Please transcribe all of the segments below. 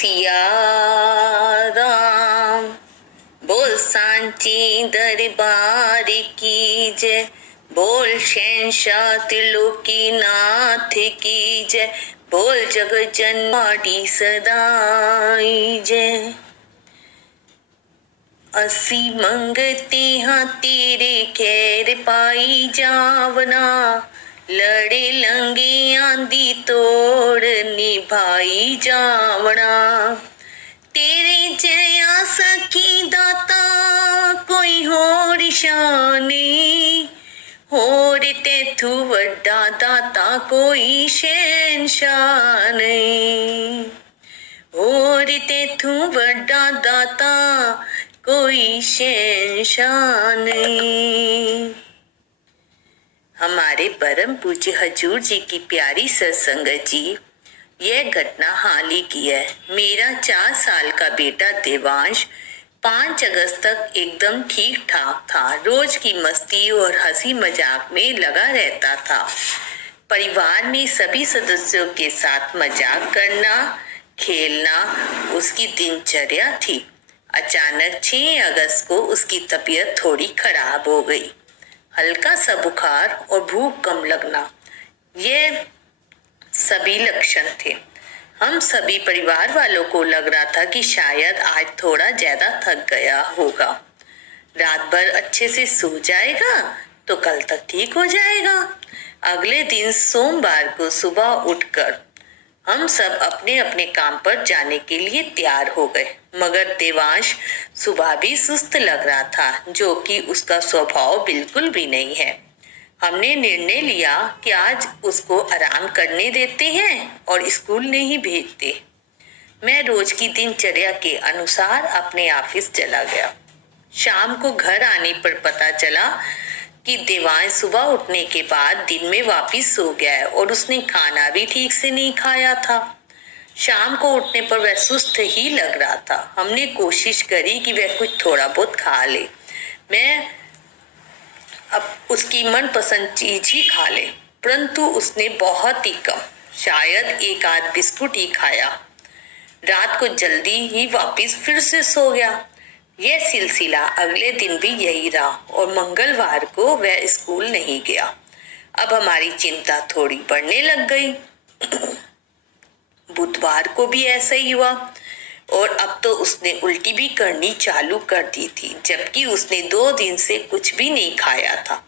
सिया राम। बोल सांची दरबार की जय, बोल शहंशाह त्रिलोकी नाथ की जय, बोल जगत जननी सदाई जय। असी मंगते हाँ तेरे खैर पाई जावना, लड़े लंगे आंधी तोड़ निभाई जावना। तेरे जया सखी दाता कोई होर शाने, होर तेथू वड्डा दाता कोई शहंशाह नहीं, होर तेथू वड्डा दाता कोई शहंशाह नहीं। हमारे परम पूज्य हजूर जी की प्यारी सत्संगत जी, यह घटना हाल ही की है। मेरा 4 साल का बेटा देवांश 5 अगस्त तक एकदम ठीक ठाक था। रोज की मस्ती और हंसी मजाक में लगा रहता था। परिवार में सभी सदस्यों के साथ मजाक करना, खेलना उसकी दिनचर्या थी। अचानक 6 अगस्त को उसकी तबीयत थोड़ी खराब हो गई। हल्का सा बुखार और भूख कम लगना, ये सभी लक्षण थे। हम सभी परिवार वालों को लग रहा था कि शायद आज थोड़ा ज्यादा थक गया होगा। रात भर अच्छे से सो जाएगा तो कल तक ठीक हो जाएगा। अगले दिन सोमवार को सुबह उठकर हम सब अपने अपने काम पर जाने के लिए तैयार हो गए, मगर देवांश सुबह भी सुस्त लग रहा था, जो कि उसका स्वभाव बिल्कुल भी नहीं है। हमने निर्णय लिया कि आज उसको आराम करने देते हैं और स्कूल नहीं भेजते। मैं रोज की दिनचर्या के अनुसार अपने ऑफिस चला गया। शाम को घर आने पर पता चला कि देवांश सुबह उठने के बाद दिन में वापिस सो गया है और उसने खाना भी ठीक से नहीं खाया था। शाम को उठने पर वह सुस्त ही लग रहा था। हमने कोशिश करी कि वह कुछ थोड़ा बहुत खा ले, मैं अब उसकी मनपसंद चीज ही खा ले, परंतु उसने बहुत ही कम, शायद 1 आध बिस्कुट ही खाया। रात को जल्दी ही वापिस फिर से सो गया। यह सिलसिला अगले दिन भी यही रहा और मंगलवार को वह स्कूल नहीं गया। अब हमारी चिंता थोड़ी बढ़ने लग गई। बुधवार को भी ऐसा ही हुआ और अब तो उसने उल्टी भी करनी चालू कर दी थी, जबकि उसने 2 दिन से कुछ भी नहीं खाया था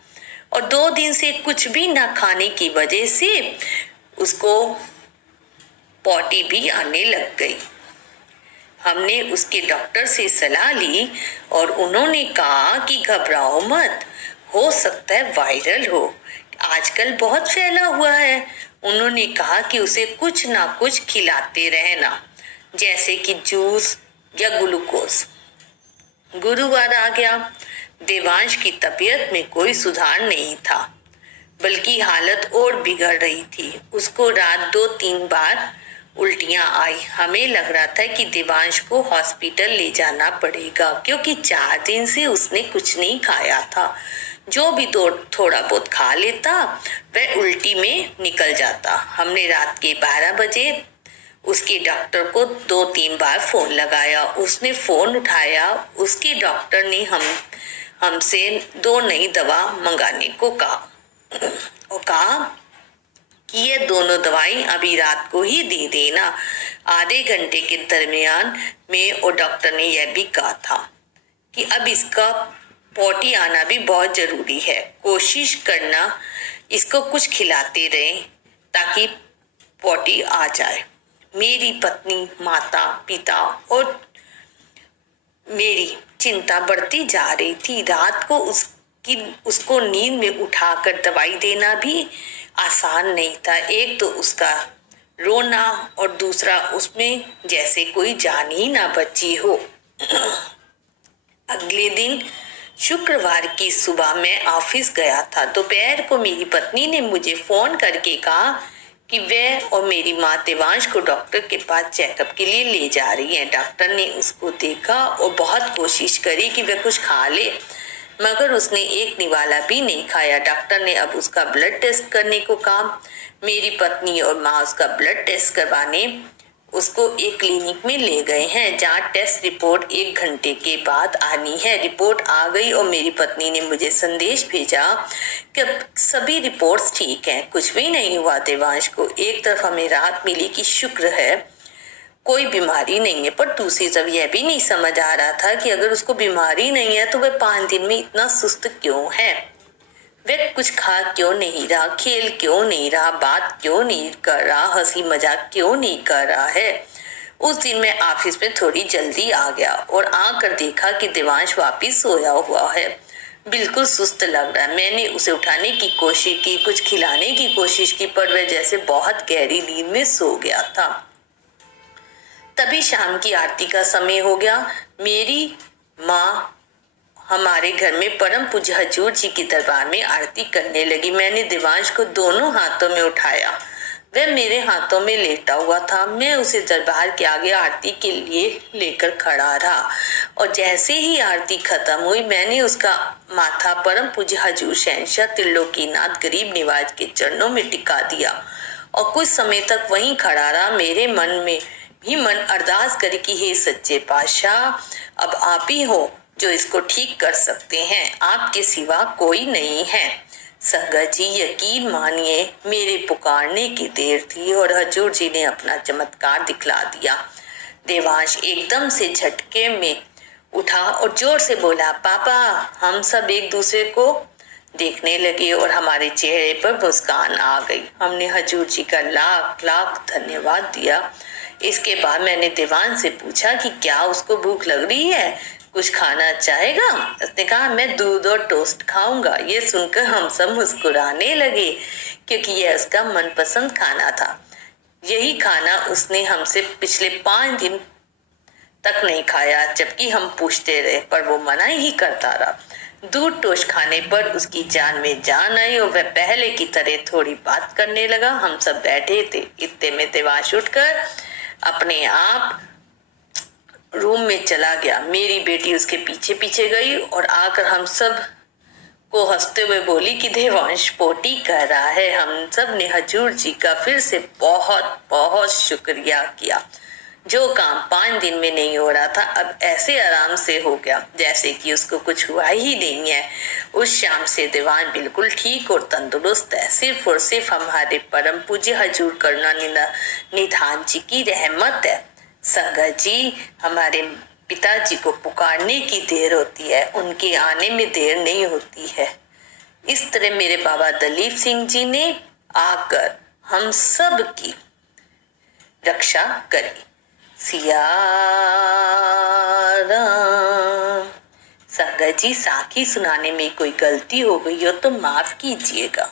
और 2 दिन से कुछ भी ना खाने की वजह से उसको पॉटी भी आने लग गई। हमने उसके डॉक्टर से सलाह ली और उन्होंने कहा कि घबराओ मत, हो सकता है वायरल हो, आजकल बहुत फैला हुआ है। उन्होंने कहा कि उसे कुछ ना कुछ खिलाते रहना, जैसे कि जूस या ग्लूकोज। गुरुवार आ गया। देवांश की तबीयत में कोई सुधार नहीं था, बल्कि हालत और बिगड़ रही थी। उसको रात 2-3 बार उल्टियां आई। हमें लग रहा था कि देवांश को हॉस्पिटल ले जाना पड़ेगा, क्योंकि 4 दिन से उसने कुछ नहीं खाया था। जो भी थोड़ा बहुत खा लेता वह उल्टी में निकल जाता। हमने रात के 12 बजे उसके डॉक्टर को 2-3 बार फोन लगाया। उसने फोन उठाया। उसके डॉक्टर ने हमसे 2 नई दवा मंगाने को कहा और कहा कि ये दोनों दवाई अभी रात को ही दे देना। आधे घंटे के दरमियान में और डॉक्टर ने यह भी कहा था कि अब इसका पॉटी आना भी बहुत जरूरी है। कोशिश करना इसको कुछ खिलाते रहें ताकि पॉटी आ जाए। मेरी पत्नी, माता पिता और मेरी चिंता बढ़ती जा रही थी। रात को उसको नींद में उठाकर दवाई देना भी आसान नहीं था। एक तो उसका रोना और दूसरा उसमें जैसे कोई जान ही ना बची हो। अगले दिन शुक्रवार की सुबह मैं ऑफिस गया था। दोपहर को मेरी पत्नी ने मुझे फोन करके कहा कि वह और मेरी माँ देवांश को डॉक्टर के पास चेकअप के लिए ले जा रही हैं। डॉक्टर ने उसको देखा और बहुत कोशिश करी कि वह कुछ खा ले, मगर उसने एक निवाला भी नहीं खाया। डॉक्टर ने अब उसका ब्लड टेस्ट करने को कहा। मेरी पत्नी और माँ उसका ब्लड टेस्ट करवाने उसको एक क्लिनिक में ले गए हैं जहाँ टेस्ट रिपोर्ट 1 घंटे के बाद आनी है। रिपोर्ट आ गई और मेरी पत्नी ने मुझे संदेश भेजा कि सभी रिपोर्ट्स ठीक हैं, कुछ भी नहीं हुआ देवांश को। एक तरफ हमें राहत मिली कि शुक्र है कोई बीमारी नहीं है, पर दूसरी तरफ यह भी नहीं समझ आ रहा था कि अगर उसको बीमारी नहीं है तो वह 5 दिन में इतना सुस्त क्यों है। वह कुछ खा क्यों नहीं रहा, खेल क्यों नहीं रहा, बात क्यों नहीं कर रहा, हंसी मजाक क्यों नहीं कर रहा है। उस दिन मैं ऑफिस में थोड़ी जल्दी आ गया और आकर देखा कि देवांश वापिस सोया हुआ है, बिल्कुल सुस्त लग रहा है। मैंने उसे उठाने की कोशिश की, कुछ खिलाने की कोशिश की, पर वह जैसे बहुत गहरी नींद में सो गया था। तभी शाम की आरती का समय हो गया। मेरी माँ हमारे घर में परम पूज्य हजूर जी के दरबार में आरती करने लगी। मैंने देवांश को दोनों हाथों में उठाया, वह मेरे हाथों में लेटा हुआ था। मैं उसे दरबार के आगे आरती के लिए लेकर खड़ा रहा और जैसे ही आरती खत्म हुई मैंने उसका माथा परम पूज्य हजूर शहंशाह त्रिलोकीनाथ गरीब निवाज के चरणों में टिका दिया और कुछ समय तक वहीं खड़ा रहा। मेरे मन में भी मन अरदास करे कि हे सच्चे पातशाह, अब आप ही हो जो इसको ठीक कर सकते हैं, आपके सिवा कोई नहीं है। संगत जी यकीन मानिए मेरे पुकारने की देर थी और हजूर जी ने अपना चमत्कार दिखला दिया। देवांश एकदम से झटके में उठा और जोर से बोला, पापा। हम सब एक दूसरे को देखने लगे और हमारे चेहरे पर मुस्कान आ गई। हमने हजूर जी का लाख लाख धन्यवाद दिया। इसके बाद मैंने देवांश से पूछा कि क्या उसको भूख लग रही है, कुछ खाना चाहेगा। उसने कहा मैं दूध और टोस्ट खाऊंगा। ये सुनकर हम सब मुस्कुराने लगे क्योंकि यह उसका मनपसंद खाना था। यही खाना उसने हमसे पिछले 5 दिन तक नहीं खाया, जबकि हम पूछते रहे पर वो मना ही करता रहा। दूध टोस्ट खाने पर उसकी जान में जान आई और वह पहले की तरह थोड़ी बात करने लगा। हम सब बैठे थे, इतने में देवांश उठकर अपने आप रूम में चला गया। मेरी बेटी उसके पीछे पीछे गई और आकर हम सब को हंसते हुए बोली कि देवांश पोटी कर रहा है। हम सब ने हजूर जी का फिर से बहुत बहुत शुक्रिया किया। जो काम 5 दिन में नहीं हो रहा था अब ऐसे आराम से हो गया जैसे कि उसको कुछ हुआ ही नहीं है। उस शाम से देवांश बिल्कुल ठीक और तंदुरुस्त है। सिर्फ और सिर्फ हमारे परम पूज्य हजूर करुणा निधान जी की रहमत है। संगत जी हमारे पिताजी को पुकारने की देर होती है, उनके आने में देर नहीं होती है। इस तरह मेरे बाबा दलीप सिंह जी ने आकर हम सब की रक्षा करी। सिया राम। संगत जी साखी सुनाने में कोई गलती हो गई हो तो माफ कीजिएगा।